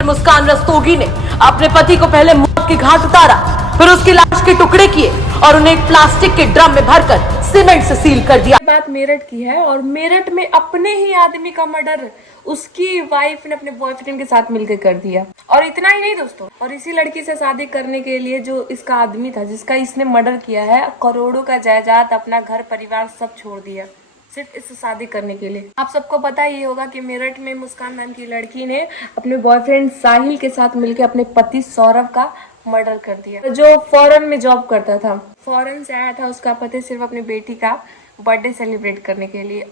मुस्कान रस्तोगी ने अपने पति को पहले मौत के घाट उतारा, फिर उसकी लाश के टुकड़े किए और उन्हें एक प्लास्टिक के ड्रम में भरकर सीमेंट से सील कर दिया। बात मेरठ की है और मेरठ में अपने ही आदमी का मर्डर उसकी वाइफ ने अपने बॉयफ्रेंड के साथ मिलकर कर दिया। और इतना ही नहीं दोस्तों, और इसी लड़की से शादी करने के लिए जो इसका आदमी था जिसका इसने मर्डर किया है, करोड़ों का जायदाद, अपना घर परिवार सब छोड़ दिया सिर्फ इससे शादी करने के लिए। आप सबको पता ही होगा कि मेरठ में मुस्कान नाम की लड़की ने अपने बॉयफ्रेंड साहिल के साथ मिलकर अपने पति सौरभ का मर्डर कर दिया, जो फॉरेन में जॉब करता था। फॉरेन से आया था उसका पति सिर्फ अपनी बेटी का बर्थडे सेलिब्रेट करने के लिए।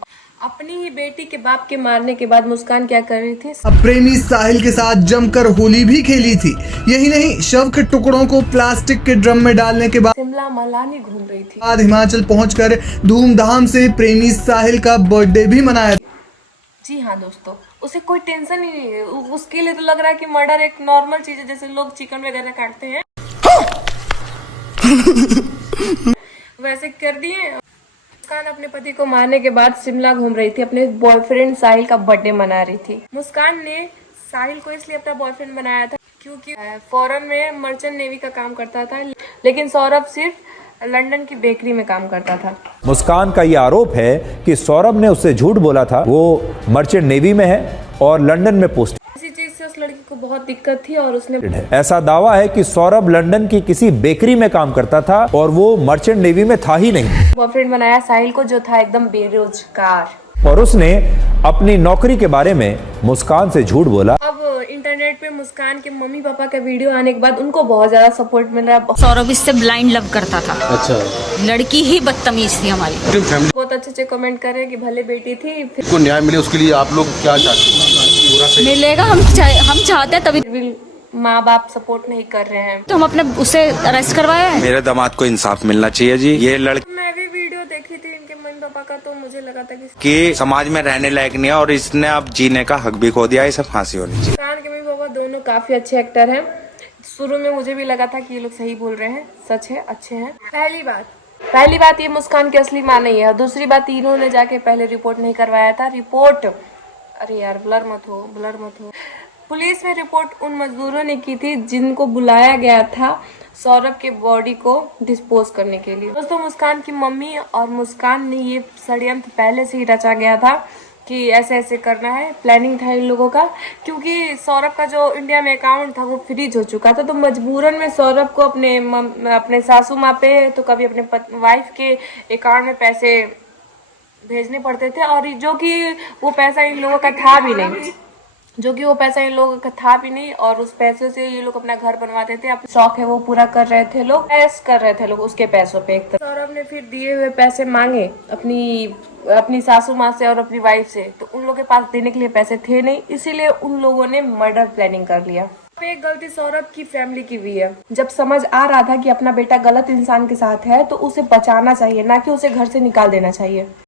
अपनी ही बेटी के बाप के मारने के बाद मुस्कान क्या कर रही थी, प्रेमी साहिल के साथ जमकर होली भी खेली थी। यही नहीं, शव के टुकड़ों को प्लास्टिक के ड्रम में डालने के बाद शिमला मनाली घूम रही थी। हिमाचल पहुंचकर धूमधाम से प्रेमी साहिल का बर्थडे भी मनाया। जी हाँ दोस्तों, उसे कोई टेंशन ही नहीं है। उसके लिए तो लग रहा है कि मर्डर एक नॉर्मल चीज है, जैसे लोग चिकन वगैरह काटते हैं वैसे कर दिए। मुस्कान अपने पति को मारने के बाद शिमला घूम रही थी, अपने बॉयफ्रेंड साहिल का बर्थडे मना रही थी। मुस्कान ने साहिल को इसलिए अपना बॉयफ्रेंड बनाया था क्योंकि फॉरेन में मर्चेंट नेवी का काम करता था, लेकिन सौरभ सिर्फ लंदन की बेकरी में काम करता था। मुस्कान का ये आरोप है कि सौरभ ने उससे झूठ बोला था, वो मर्चेंट नेवी में है और लंदन में पोस्ट। इसी चीज से उस लड़की को बहुत दिक्कत थी और उसने ऐसा दावा है कि सौरभ लंदन की किसी बेकरी में काम करता था और वो मर्चेंट नेवी में था ही नहीं। बॉयफ्रेंड बनाया साहिल को, जो था एकदम बेरोजगार, और उसने अपनी नौकरी के बारे में मुस्कान से झूठ बोला। अब इंटरनेट पे मुस्कान के मम्मी पापा का वीडियो आने के बाद उनको बहुत ज्यादा सपोर्ट मिल रहा है। सौरभ इससे ब्लाइंड लव करता था। अच्छा, लड़की ही बदतमीज थी हमारी। बहुत अच्छे कमेंट कर रहे हैं कि भले बेटी थी, फिर को न्याय मिले उसके लिए आप लोग क्या चाहते हैं? मिलेगा, हम चाहते हैं तभी भी माँ बाप सपोर्ट नहीं कर रहे हैं। तो हम अपने उसे अरेस्ट करवाया है। मेरे दामाद को इंसाफ मिलना चाहिए जी। ये लड़की मैं भी वीडियो देखी थी इनके मम्मी पापा का, तो मुझे लगा था कि समाज में रहने लायक नहीं है और इसने अब जीने का हक भी खो दिया है। इसे फांसी होनी चाहिए। मुस्कान के मम्मी पापा दोनों काफी अच्छे एक्टर हैं। शुरू में मुझे भी लगा था कि ये लोग सही बोल रहे हैं, सच है, अच्छे हैं। पहली बात ये मुस्कान की असली माँ नहीं है, और दूसरी बात इन्होंने जाके पहले रिपोर्ट नहीं करवाया था। रिपोर्ट, अरे यार ब्लर मत हो। पुलिस में रिपोर्ट उन मजदूरों ने की थी जिनको बुलाया गया था सौरभ के बॉडी को डिस्पोज करने के लिए। दोस्तों, मुस्कान की मम्मी और मुस्कान ने ये षड्यंत्र पहले से ही रचा गया था कि ऐसे ऐसे करना है, प्लानिंग था इन लोगों का, क्योंकि सौरभ का जो इंडिया में अकाउंट था वो फ्रीज हो चुका था। तो मजबूरन में सौरभ को अपने सासू माँ पे तो कभी अपने वाइफ के अकाउंट में पैसे भेजने पड़ते थे, और जो कि वो पैसा इन लोगों का था भी नहीं, और उस पैसे से ये लोग अपना घर बनवाते थे। अपना शौक है वो पूरा कर रहे थे लोग, उसके पैसों पे। एक सौरभ ने फिर दिए हुए पैसे मांगे अपनी सासू माँ से और अपनी वाइफ से, तो उन लोगों के पास देने के लिए पैसे थे नहीं, इसीलिए उन लोगों ने मर्डर प्लानिंग कर लिया। एक गलती सौरभ की फैमिली की भी है। जब समझ आ रहा था कि अपना बेटा गलत इंसान के साथ है तो उसे बचाना चाहिए, ना कि उसे घर से निकाल देना चाहिए।